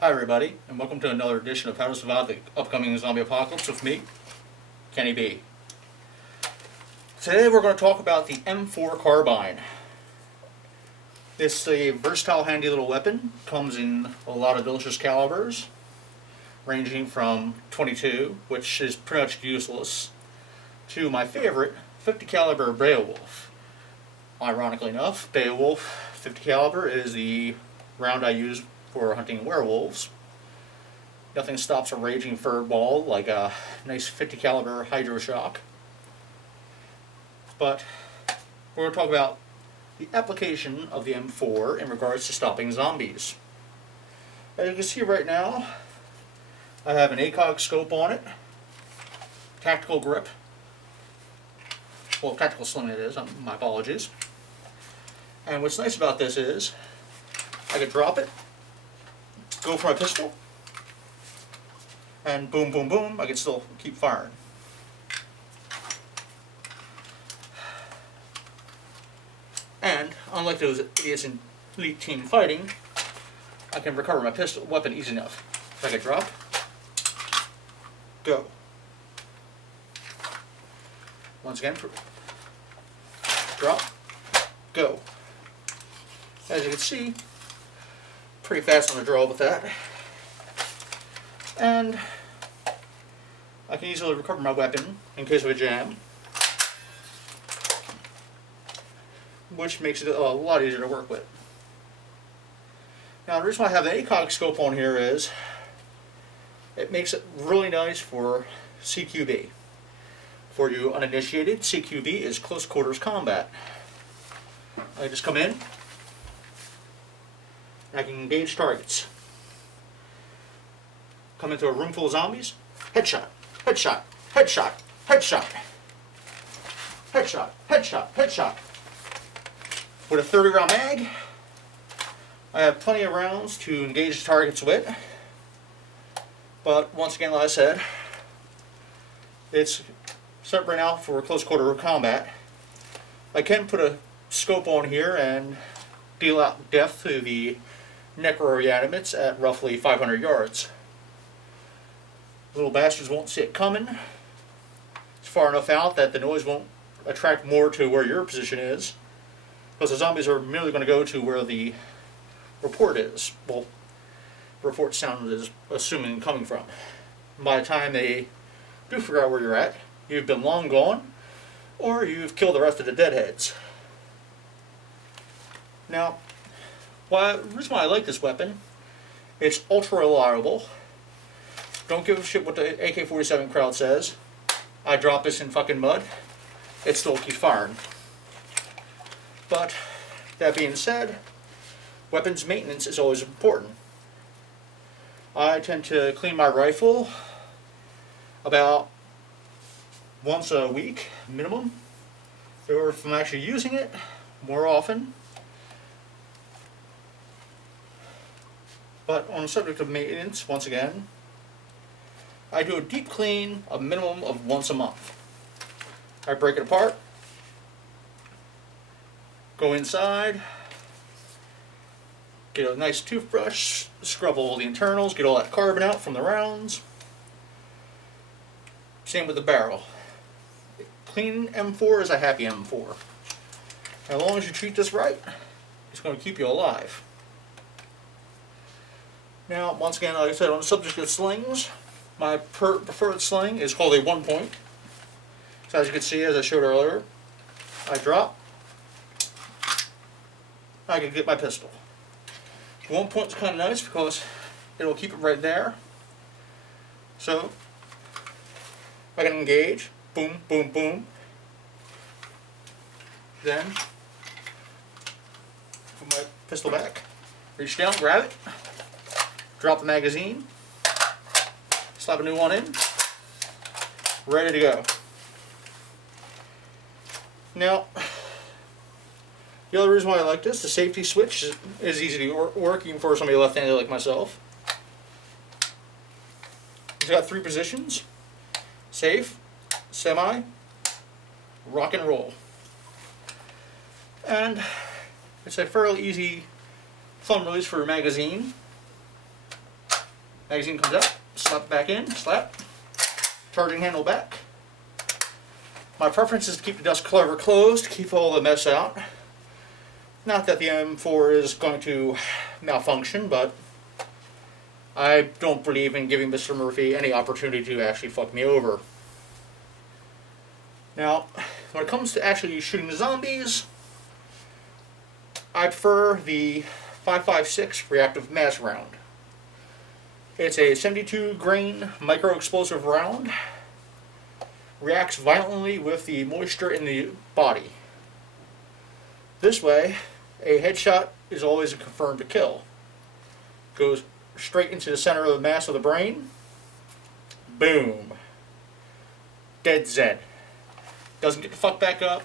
Hi everybody, and welcome to another edition of How to Survive the Upcoming Zombie Apocalypse with me, Kenny B. Today we're going to talk about the M4 Carbine. It's a versatile, handy little weapon. Comes in a lot of delicious calibers, ranging from .22, which is pretty much useless, to my favorite, 50 caliber Beowulf. Ironically enough, Beowulf 50 caliber is the round I use for hunting werewolves. Nothing stops a raging fur ball like a nice 50 caliber Hydroshock. But we're going to talk about the application of the M4 in regards to stopping zombies. As you can see right now, I have an ACOG scope on it, tactical grip, well, tactical sling it is, my apologies. And what's nice about this is I could drop it, go for my pistol, and boom, boom, boom, I can still keep firing. And unlike those idiots in elite team fighting, I can recover my pistol weapon easy enough. If I could drop, go. Once again, drop, go. As you can see, pretty fast on the draw with that. And I can easily recover my weapon in case of a jam, which makes it a lot easier to work with. Now the reason why I have the ACOG scope on here is it makes it really nice for CQB. For you uninitiated, CQB is close quarters combat. I just come in, I can engage targets. Come into a room full of zombies, headshot, headshot, headshot, headshot, headshot, headshot, headshot. With a 30 round mag, I have plenty of rounds to engage targets with. But once again, like I said, it's set right now for close quarter combat. I can put a scope on here and deal out death to the Necro-Reanimates at roughly 500 yards. Little bastards won't see it coming. It's far enough out that the noise won't attract more to where your position is, because the zombies are merely going to go to where the report is. Well, report sound is assuming coming from. By the time they do figure out where you're at, you've been long gone, or you've killed the rest of the deadheads. Now, the reason why I like this weapon, it's ultra reliable. Don't give a shit what the AK-47 crowd says. I drop this in fucking mud, it still keeps firing. But that being said, weapons maintenance is always important. I tend to clean my rifle about once a week minimum, or if I'm actually using it, more often. But on the subject of maintenance, once again, I do a deep clean a minimum of once a month. I break it apart, go inside, get a nice toothbrush, scrub all the internals, get all that carbon out from the rounds. Same with the barrel. Clean M4 is a happy M4. As long as you treat this right, it's going to keep you alive. Now, once again, like I said, on the subject of slings, my preferred sling is called a 1 point. So as you can see, as I showed earlier, I drop, I can get my pistol. 1 point's kind of nice because it'll keep it right there. So I can engage, boom, boom, boom. Then put my pistol back, reach down, grab it, drop the magazine, slap a new one in, ready to go. Now, the other reason why I like this, the safety switch is easy to work, even for somebody left-handed like myself. It's got 3 positions: safe, semi, rock and roll. And it's a fairly easy thumb release for your magazine. Magazine comes out, slap it back in, slap. Charging handle back. My preference is to keep the dust cover closed, keep all the mess out. Not that the M4 is going to malfunction, but I don't believe in giving Mr. Murphy any opportunity to actually fuck me over. Now, when it comes to actually shooting the zombies, I prefer the 5.56 reactive mass round. It's a 72 grain micro explosive round. Reacts violently with the moisture in the body. This way, a headshot is always a confirmed kill. Goes straight into the center of the mass of the brain. Boom. Dead Zed. Doesn't get the fuck back up.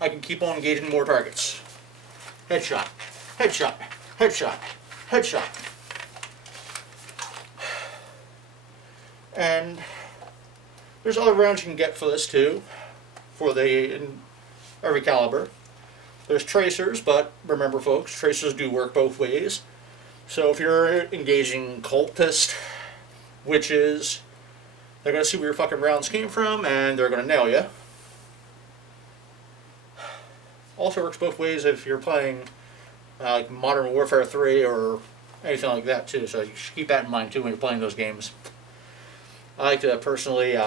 I can keep on engaging more targets. Headshot. Headshot. Headshot. Headshot. And there's other rounds you can get for this too, for every caliber. There's tracers, but remember folks, tracers do work both ways. So if you're engaging cultists, witches, they're going to see where your fucking rounds came from and they're going to nail you. Also works both ways if you're playing like Modern Warfare 3 or anything like that too, so you should keep that in mind too when you're playing those games. I like to personally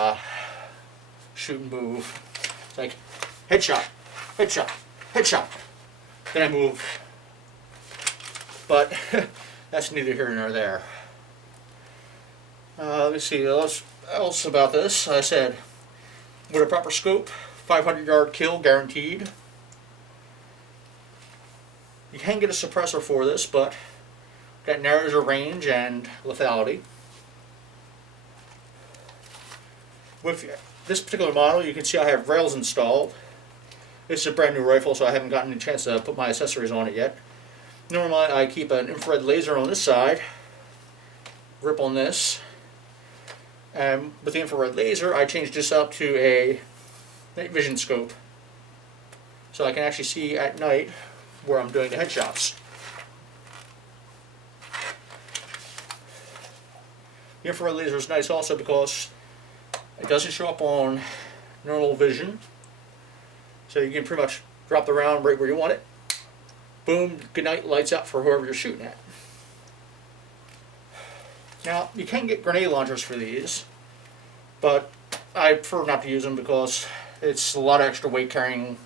shoot and move. It's like headshot, headshot, headshot. Then I move. But that's neither here nor there. Let me see what else about this. I said, with a proper scope, 500-yard kill guaranteed. You can get a suppressor for this, but that narrows your range and lethality. With this particular model, you can see I have rails installed. This is a brand new rifle, so I haven't gotten a chance to put my accessories on it yet. Normally, I keep an infrared laser on this side, grip on this, and with the infrared laser, I changed this up to a night vision scope, so I can actually see at night where I'm doing the headshots. The infrared laser is nice also because it doesn't show up on normal vision, so you can pretty much drop the round right where you want it. Boom, good night, lights out for whoever you're shooting at. Now, you can get grenade launchers for these, but I prefer not to use them because it's a lot of extra weight carrying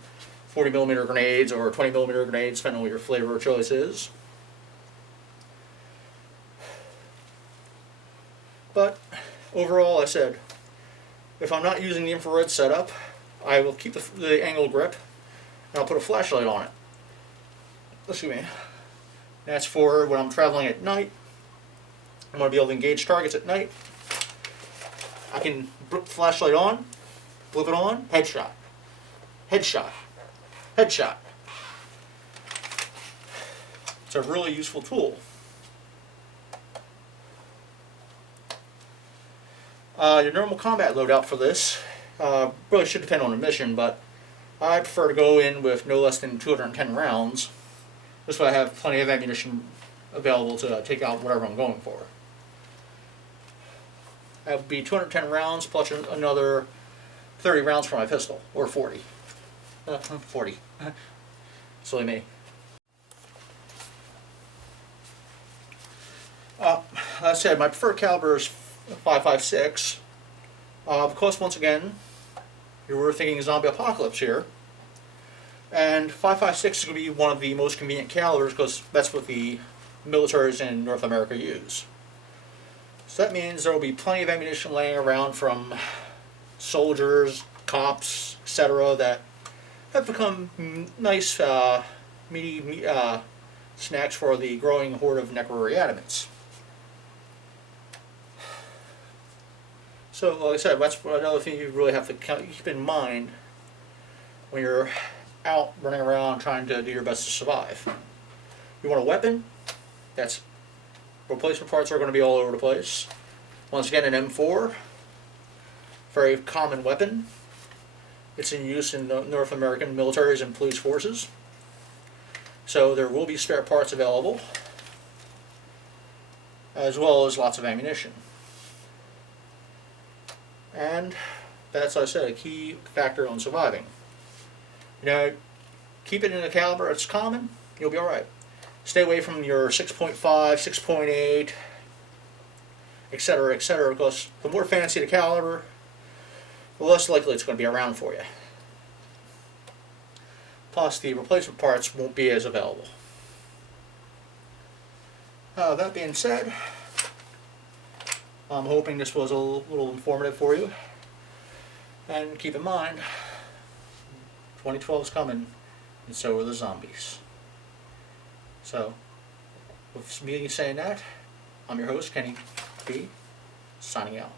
40mm grenades or 20mm grenades, depending on what your flavor of choice is. But overall, I said, if I'm not using the infrared setup, I will keep the angle grip and I'll put a flashlight on it. Excuse me. That's for when I'm traveling at night. I'm going to be able to engage targets at night. I can flip the flashlight on, flip it on, headshot, headshot, headshot. It's a really useful tool. Your normal combat loadout for this really should depend on the mission, but I prefer to go in with no less than 210 rounds. This way I have plenty of ammunition available to take out whatever I'm going for. That would be 210 rounds plus another 30 rounds for my pistol, or 40. 40. Silly me. Like I said, my preferred caliber is 5.56. Of course, once again, you were thinking zombie apocalypse here. And 5.56 is going to be one of the most convenient calibers because that's what the militaries in North America use. So that means there will be plenty of ammunition laying around from soldiers, cops, etc. that have become nice meaty snacks for the growing horde of Necro-Reanimates. So, like I said, that's another thing you really have to keep in mind when you're out running around trying to do your best to survive. You want a weapon? That's replacement parts are going to be all over the place. Once again, an M4, very common weapon. It's in use in the North American militaries and police forces. So there will be spare parts available. as well as lots of ammunition. And that's, like I said, a key factor on surviving. You know, keep it in a caliber that's common, you'll be alright. Stay away from your 6.5, 6.8, etc., etc., because the more fancy the caliber, the less likely it's going to be around for you. Plus, the replacement parts won't be as available. That being said, I'm hoping this was a little informative for you. And keep in mind, 2012 is coming, and so are the zombies. So, with me saying that, I'm your host, Kenny B, signing out.